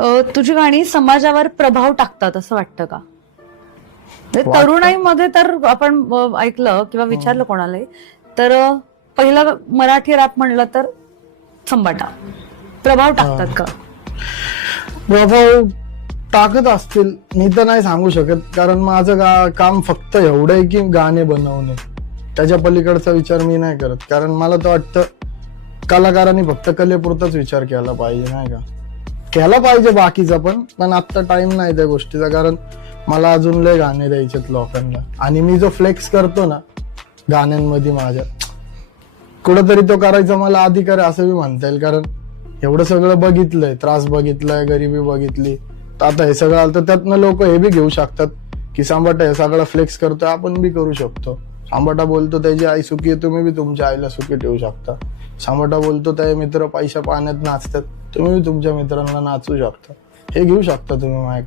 तुझी गाणी समाजावर प्रभाव टाकतात असं वाटतं का? तरुणाईमध्ये तर आपण ऐकलं किंवा विचारलं कोणालाही तर पहिलं मराठी रॅप म्हणलं तर संबाटा. प्रभाव टाकतात का? प्रभाव टाकत असतील, मी तर नाही सांगू शकत, कारण माझं काम फक्त एवढं आहे की गाणे बनवणे. त्याच्या पलीकडचा विचार मी नाही करत, कारण मला तर वाटतं कलाकारांनी फक्त कलेपुरताच विचार केला पाहिजे, नाही का? केला पाहिजे बाकीचा पण आता टाइम नाही त्या गोष्टीचा, कारण मला अजून लय गाणे द्यायचेत लोकांना. आणि मी जो फ्लेक्स करतो ना गाण्यांमध्ये माझ्या, कुठंतरी तो करायचा मला अधिकार आहे असं बी म्हणता येईल, कारण एवढं सगळं बघितलंय, त्रास बघितलाय, गरिबी बघितली, तर आता हे सगळं आलं तर त्यातनं लोक हे बी घेऊ शकतात की सांबाटा हे सगळं फ्लेक्स करतोय, आपण बी करू शकतो. सांबाटा बोलतो त्याची आई सुखी आहे, तुम्ही बी तुमच्या आईला सुखी ठेवू शकता. सांबाटा बोलतो त्या मित्र पैशा पाण्यात नाचतात, तुम्ही बी तुमच्या मित्रांना नाचू शकता. हे घेऊ शकता तुम्ही माझ्या